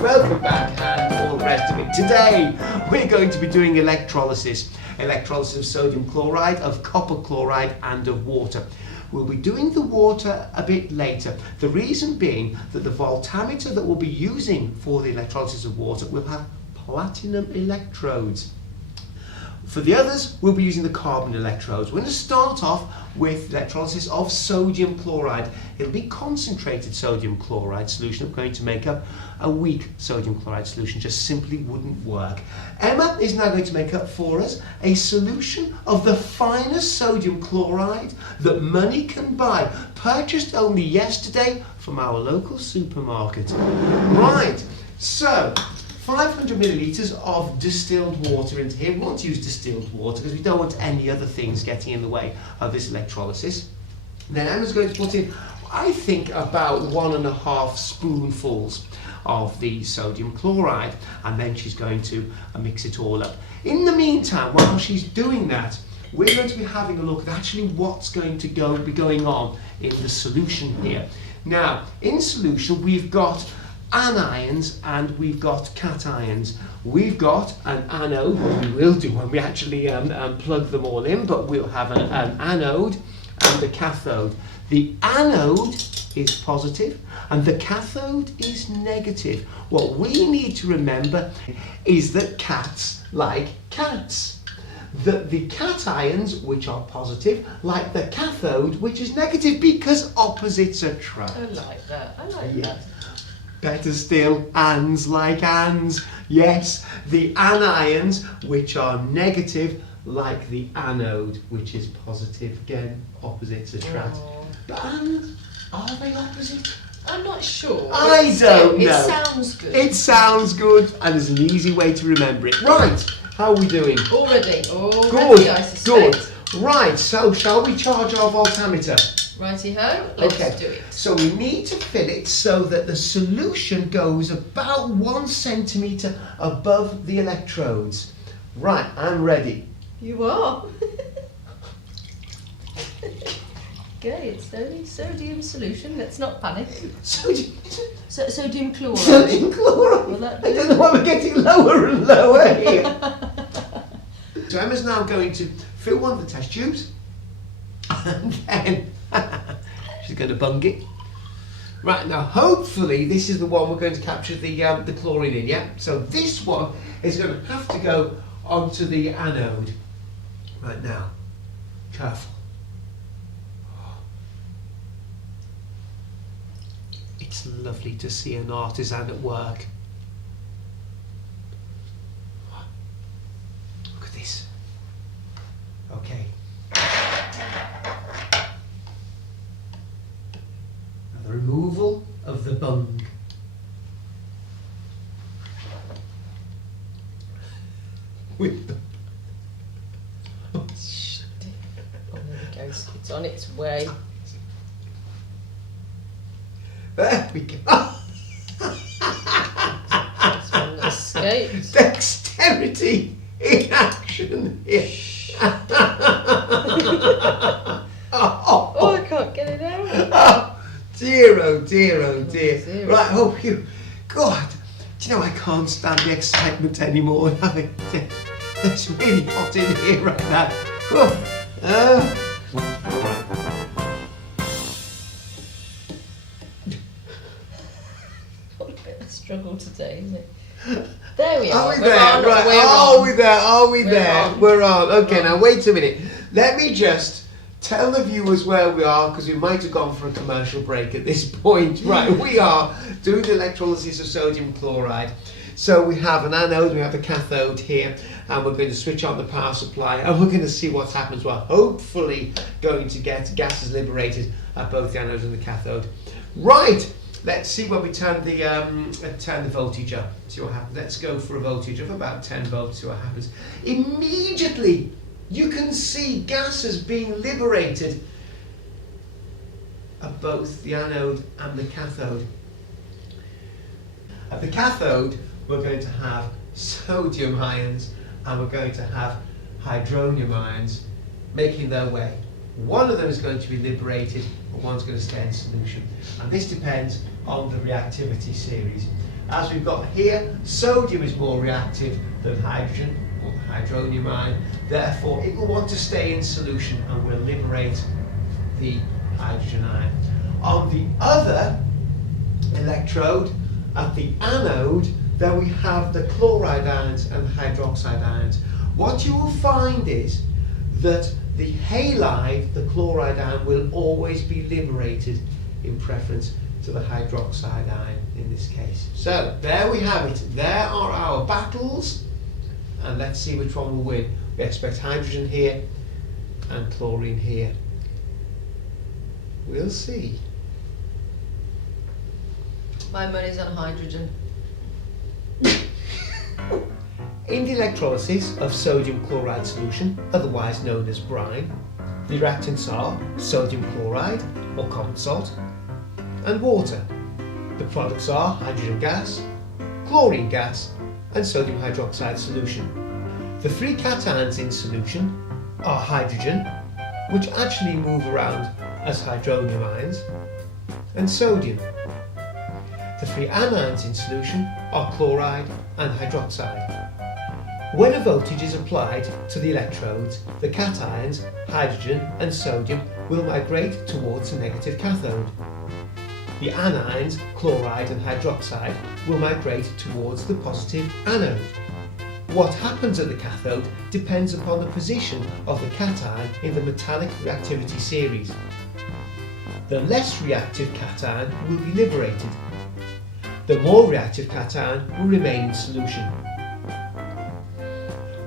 Welcome back and all the rest of it. Today we're going to be doing electrolysis of sodium chloride, of copper chloride and of water. We'll be doing the water a bit later. The reason being that the voltameter that we'll be using for the electrolysis of water will have platinum electrodes. For the others, we'll be using the carbon electrodes. We're going to start off with electrolysis of sodium chloride. It'll be concentrated sodium chloride solution. We're going to make up a weak sodium chloride solution. Just simply wouldn't work. Emma is now going to make up for us a solution of the finest sodium chloride that money can buy, purchased only yesterday from our local supermarket. Right, so 500 millilitres of distilled water into here. We want to use distilled water because we don't want any other things getting in the way of this electrolysis. Then Emma's going to put in, I think, about 1.5 spoonfuls of the sodium chloride, and then she's going to mix it all up. In the meantime, while she's doing that, we're going to be having a look at actually what's going to be going on in the solution here. Now, in solution, we've got anions and we've got cations. We've got an anode, what we will do when we actually plug them all in, but we'll have an anode and a cathode. The anode is positive and the cathode is negative. What we need to remember is that cats like cats. That the cations, which are positive, like the cathode, which is negative, because opposites attract. I like that. I like that. Better still, ands like ands. Yes, the anions, which are negative, like the anode, which is positive. Again, opposites attract. Oh. But ands, are they opposite? I'm not sure. I don't know. It sounds good. It sounds good, and there's an easy way to remember it. Right, how are we doing? Already, Good, I suspect. good. Right, so shall we charge our voltameter? Righty-ho, let's do it. So we need to fill it so that the solution goes about 1 centimetre above the electrodes. Right, I'm ready. You are. Okay, it's only sodium solution, let's not panic. Sodium Sodium chloride. Sodium chloride. Will that I do? don't know why we're getting lower and lower here. So Emma's now going to fill one of the test tubes and then she's going to bung it. Right, now hopefully this is the one we're going to capture the chlorine in, yeah? So this one is going to have to go onto the anode. Right now, careful. It's lovely to see an artisan at work. Look at this. Okay. The removal of the bung. With the Oh, there it goes. It's on its way. There we go. This one escaped. Dexterity in action here. Oh, I can't get it out. Oh, dear, oh dear, oh dear. Dear. Right, oh, you. God, do you know I can't stand the excitement anymore. It's really hot in here right now. Oh, What a bit of a struggle today, isn't it? There we are. Are we there? Right. Are we there? Are we there? We're on. Okay, now wait a minute. Let me just tell the viewers where we are, because we might have gone for a commercial break at this point. Right, we are doing the electrolysis of sodium chloride. So we have an anode, we have a cathode here, and we're going to switch on the power supply, and we're going to see what happens. We're hopefully going to get gases liberated at both the anode and the cathode. Right, let's see when we turn the voltage up. See what happens. Let's go for a voltage of about 10 volts. See what happens. Immediately, you can see gases being liberated at both the anode and the cathode. At the cathode, we're going to have sodium ions and we're going to have hydronium ions making their way. One of them is going to be liberated and one's going to stay in solution. And this depends on the reactivity series. As we've got here, sodium is more reactive than hydrogen, or the hydronium ion. Therefore, it will want to stay in solution and will liberate the hydrogen ion. On the other electrode, at the anode, then we have the chloride ions and the hydroxide ions. What you will find is that the halide, the chloride ion, will always be liberated in preference to the hydroxide ion in this case. So there we have it. There are our battles, and let's see which one will win. We expect hydrogen here and chlorine here. We'll see. My money's on hydrogen. In the electrolysis of sodium chloride solution, otherwise known as brine, the reactants are sodium chloride, or common salt, and water. The products are hydrogen gas, chlorine gas, and sodium hydroxide solution. The three cations in solution are hydrogen, which actually move around as hydronium ions, and sodium. The three anions in solution are chloride and hydroxide. When a voltage is applied to the electrodes, the cations, hydrogen and sodium, will migrate towards the negative cathode. The anions, chloride and hydroxide, will migrate towards the positive anode. What happens at the cathode depends upon the position of the cation in the metallic reactivity series. The less reactive cation will be liberated. The more reactive cation will remain in solution.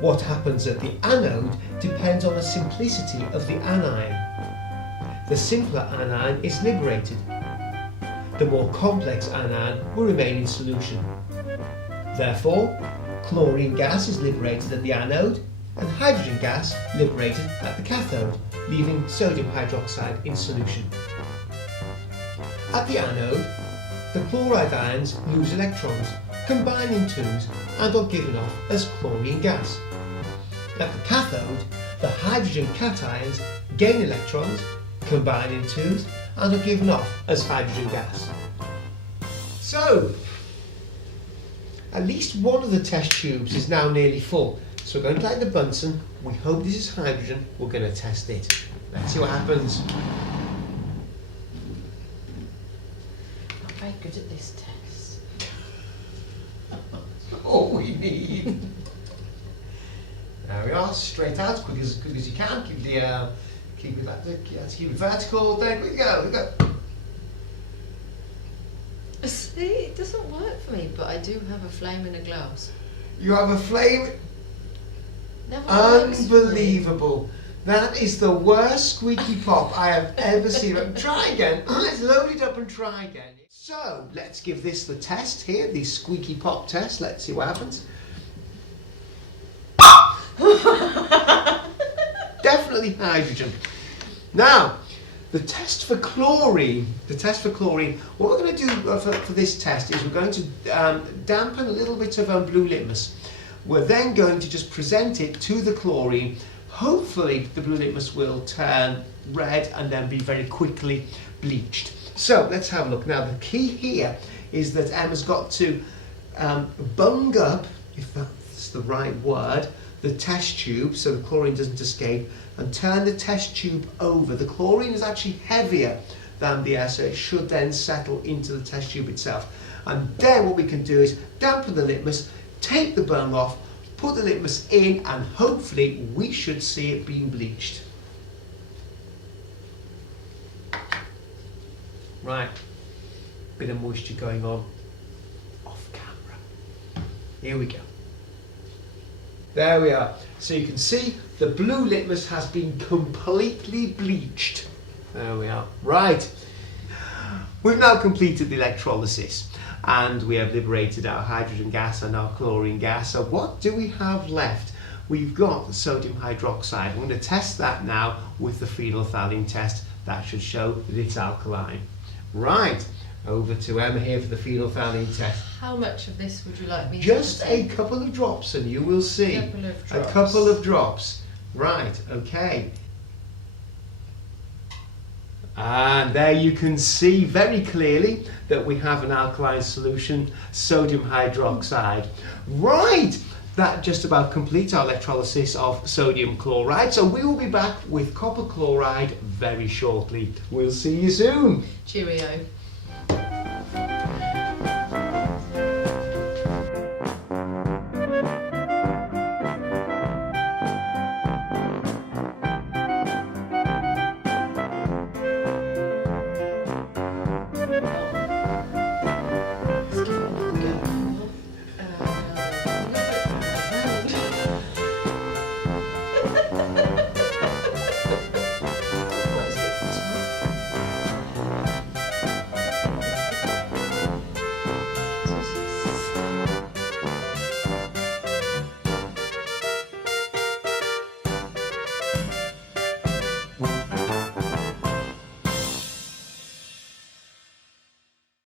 What happens at the anode depends on the simplicity of the anion. The simpler anion is liberated. The more complex anion will remain in solution. Therefore, chlorine gas is liberated at the anode and hydrogen gas liberated at the cathode, leaving sodium hydroxide in solution. At the anode, the chloride ions lose electrons, combine in twos and are given off as chlorine gas. At the cathode, the hydrogen cations gain electrons, combine in twos and are given off as hydrogen gas. So, at least one of the test tubes is now nearly full. So we're going to light the Bunsen. We hope this is hydrogen. We're going to test it. Let's see what happens. Not very good at this test. All we need. There we are, straight out, quick as you can. Keep it vertical. There we go. See, it doesn't work for me, but I do have a flame in a glass. You have a flame. Never works for me. Unbelievable. That is the worst squeaky pop I have ever seen. Try again. Let's load it up and try again. So let's give this the test here, the squeaky pop test. Let's see what happens. Definitely hydrogen. Now, the test for chlorine, what we're going to do for this test is we're going to dampen a little bit of blue litmus. We're then going to just present it to the chlorine. Hopefully the blue litmus will turn red and then be very quickly bleached. So let's have a look. Now the key here is that Emma's got to bung up, if that's the right word, the test tube so the chlorine doesn't escape, and turn the test tube over. The chlorine is actually heavier than the air, so it should then settle into the test tube itself. And then what we can do is dampen the litmus, take the bung off, put the litmus in, and hopefully we should see it being bleached. Right, bit of moisture going on off camera. Here we go. There we are. So you can see the blue litmus has been completely bleached. There we are. Right. We've now completed the electrolysis and we have liberated our hydrogen gas and our chlorine gas. So what do we have left? We've got the sodium hydroxide. I'm going to test that now with the phenolphthalein test. That should show that it's alkaline. Right, over to Emma here for the phenolphthalein test. How much of this would you like me to Just a take? couple of drops and you will see. A couple of drops. Right, okay. And there you can see very clearly that we have an alkaline solution, sodium hydroxide. Right, that just about completes our electrolysis of sodium chloride. So we will be back with copper chloride very shortly. We'll see you soon. Cheerio.